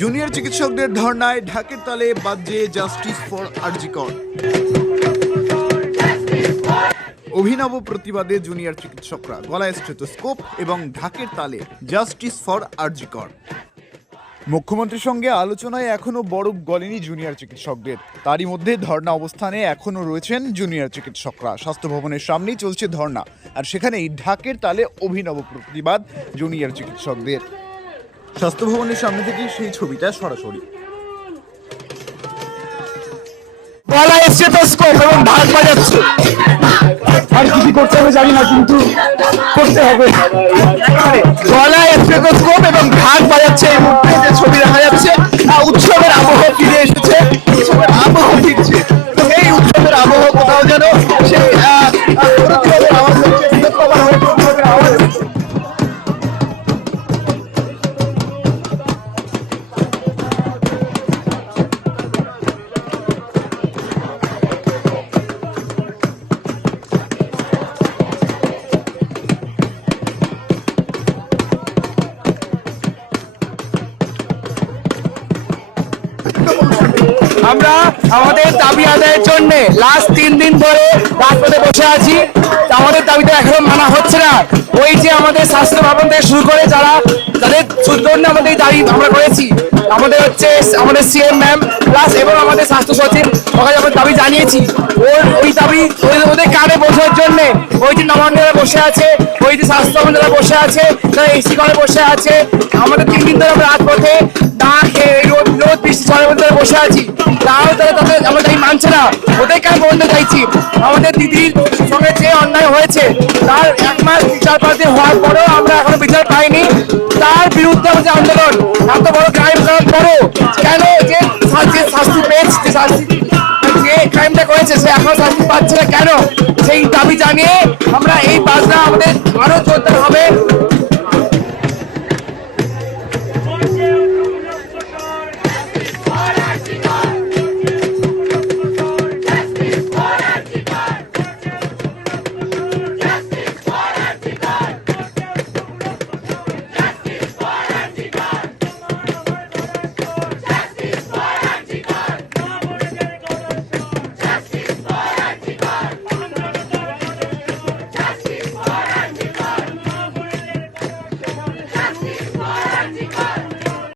Junior চিকিৎসকদের ধর্নায় ঢাকের তালে বাজে জাস্টিস ফর আরজিকর। অভিনব প্রতিবাদে জুনিয়র চিকিৎসকরা গলায় স্টেথোস্কোপ এবং ঢাকের তালে জাস্টিস ফর আরজিকর। মুখ্যমন্ত্রীর সঙ্গে আলোচনায় এখনও বরফ গলেনি জুনিয়র চিকিৎসকদের। তারই মধ্যে ধর্ণা অবস্থানে এখনও রয়েছেন জুনিয়র চিকিৎসকরা। স্বাস্থ্য ভবনের সামনেই চলছে ধর্ণা আর সেখানেই ঢাকের তালে অভিনব প্রতিবাদ জুনিয়র চিকিৎসকদের। স্বাস্থ্য ভবনের সামনে থেকেই সেই ছবিটা সরাসরি। এবং বাজাচ্ছে। আর করতে হবে জানি না, কিন্তু করতে হবে। গলায় স্টেথোস্কোপ এবং ঢাক বাজাচ্ছে। এই মুহূর্তে যে ছবি দেখা যাচ্ছে উৎসবের আবহ ফিরে এসেছে। উৎসবের আবহ ফিরছে। এই উৎসবের কোথাও যেন সেই আমরা আমাদের দাবি আদায়ের জন্য লাস্ট তিন দিন ধরে রাজপথে বসে আছি। আমাদের দাবিটা এখনও মানা হচ্ছে না। ওই যে আমাদের স্বাস্থ্য ভবন থেকে শুরু করে যারা তাদের জন্য আমাদের দাবি আমরা করেছি, আমাদের হচ্ছে আমাদের সিএম ম্যাম প্লাস এবং আমাদের স্বাস্থ্য সচিব ওখানে আমরা দাবি জানিয়েছি। ওর ওই দাবি ওদের- কানে বোঝার জন্য ওই যে নবান্নরা বসে আছে, ওই যে স্বাস্থ্য যারা বসে আছে যারা এসি ঘরে বসে আছে। আমাদের তিন দিন ধরে আমরা রাজপথে না খেয়ে বৃষ্টি ঝড়ের মধ্যে বসে আছি। তাও তারা তাদের আমরা তাই মানছে না। ওদের কেন বলতে চাইছি? আমাদের দিদির সঙ্গে যে অন্যায় হয়েছে, তার এক মাস বিচার পাতি হওয়ার পরেও আমরা এখনও বিচার পাইনি। তার বিরুদ্ধে আমাদের আন্দোলন। এত বড় ক্রাইম করার পরও কেন যে শাস্তি পেয়েছে, যে শাস্তি যে ক্রাইমটা করেছে, সে এখনও শাস্তি পাচ্ছে না কেন? সেই দাবি জানিয়ে আমরা